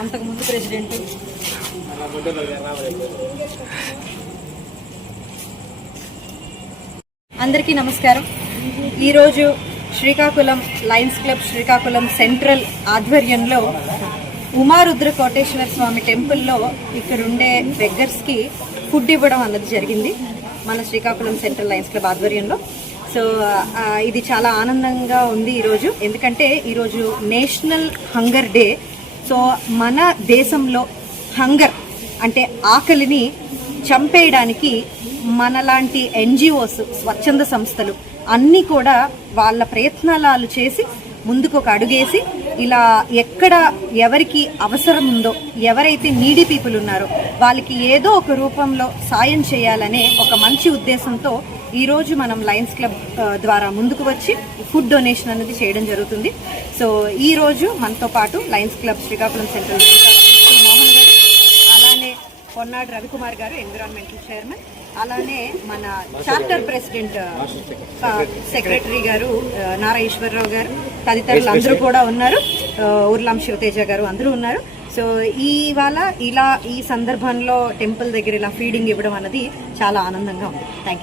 అంతకు ముందు ప్రెసిడెంట్ అందరికీ నమస్కారం. ఈరోజు Srikakulam Lions club Srikakulam central ఆధ్వర్యంలో ఉమారుద్ర కోటేశ్వర స్వామి టెంపుల్లో ఇక్కడుండే బెగ్గర్స్కి ఫుడ్ ఇవ్వడం అన్నది జరిగింది మన శ్రీకాకుళం సెంట్రల్ లయన్స్ క్లబ్ ఆధ్వర్యంలో. సో ఇది చాలా ఆనందంగా ఉంది ఈరోజు, ఎందుకంటే ఈరోజు నేషనల్ హంగర్ డే. సో మన దేశంలో హంగర్ అంటే ఆకలిని చంపేయడానికి మనలాంటి ఎన్జిఓస్, స్వచ్ఛంద సంస్థలు అన్నీ కూడా వాళ్ళ ప్రయత్నాలు చేసి ముందుకు ఒక అడుగేసి ఇలా ఎక్కడ ఎవరికి అవసరం ఉందో, ఎవరైతే నీడీ పీపుల్ ఉన్నారో వాళ్ళకి ఏదో ఒక రూపంలో సాయం చేయాలనే ఒక మంచి ఉద్దేశంతో ఈరోజు మనం లయన్స్ క్లబ్ ద్వారా ముందుకు వచ్చి ఫుడ్ డొనేషన్ అనేది చేయడం జరుగుతుంది. సో ఈరోజు మనతో పాటు Lions club Srikakulam central Mohan గారు, అలానే పొన్నాడు రవికుమార్ గారు ఎన్విరాన్మెంటల్ చైర్మన్, అలానే మన చార్టర్ ప్రెసిడెంట్ సెక్రటరీ గారు నారా ఈశ్వరరావు గారు, తదితరులు అందరూ కూడా ఉన్నారు. ఊర్లాం శివతేజ గారు అందరూ ఉన్నారు. సో ఇవాళ ఇలా ఈ సందర్భంలో టెంపుల్ దగ్గర ఇలా ఫీడింగ్ ఇవ్వడం అన్నది చాలా ఆనందంగా ఉంది. Thank you.